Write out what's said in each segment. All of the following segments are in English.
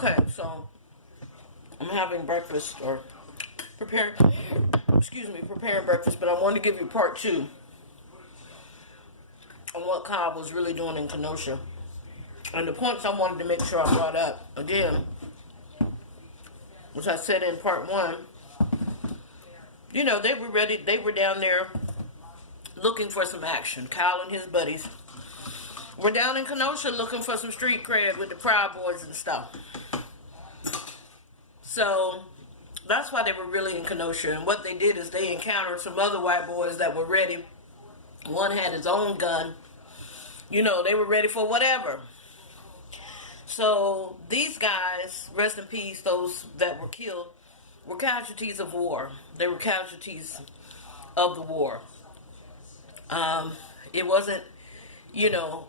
Okay, so I'm having breakfast or preparing breakfast, but I wanted to give you part two on what Kyle was really doing in Kenosha. And the points I wanted to make sure I brought up again, which I said in part one, you know, they were ready, they were down there looking for some action. Kyle and his buddies were down in Kenosha looking for some street cred with the Proud Boys and stuff. So that's why they were really in Kenosha. And what they did is they encountered some other white boys that were ready. One had his own gun. You know, they were ready for whatever. So these guys, rest in peace, those that were killed, were casualties of war. They were casualties of the war. It wasn't, you know,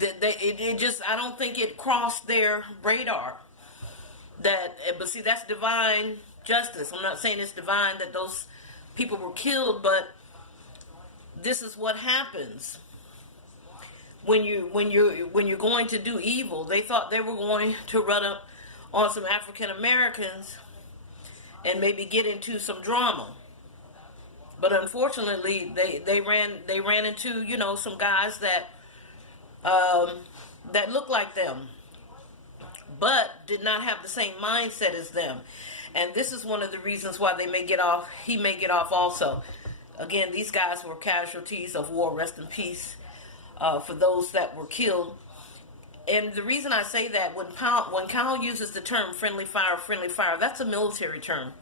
it just, I don't think it crossed their radar. But see, that's divine justice. I'm not saying it's divine that those people were killed, but this is what happens when you're going to do evil. They thought they were going to run up on some African Americans and maybe get into some drama. But unfortunately, they ran into, you know, some guys that looked like them, but did not have the same mindset as them. And this is one of the reasons why they may get off. He may get off also. Again, these guys were casualties of war. Rest in peace for those that were killed. And the reason I say that, when Kyle uses the term friendly fire, that's a military term.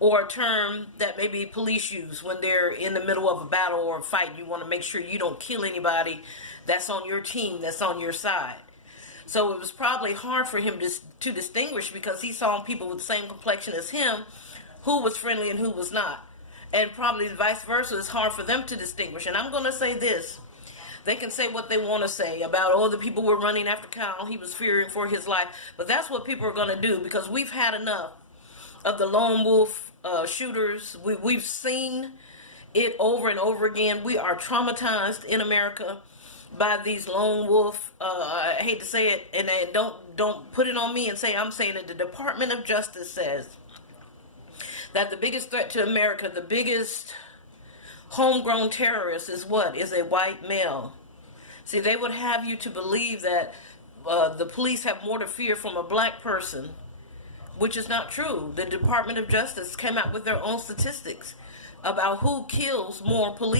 Or a term that maybe police use when they're in the middle of a battle or a fight. You want to make sure you don't kill anybody that's on your team, that's on your side. So it was probably hard for him to distinguish, because he saw people with the same complexion as him who was friendly and who was not. And probably vice versa, it's hard for them to distinguish. And I'm going to say this. They can say what they want to say about, oh, the people were running after Kyle, he was fearing for his life. But that's what people are going to do, because we've had enough of the lone wolf shooters. We've seen it over and over again. We are traumatized in America by these lone wolf, I hate to say it, and don't put it on me and say I'm saying it. The Department of Justice says that the biggest threat to America, the biggest homegrown terrorist is what? Is a white male. See, they would have you to believe that the police have more to fear from a black person, which is not true. The Department of Justice came out with their own statistics about who kills more police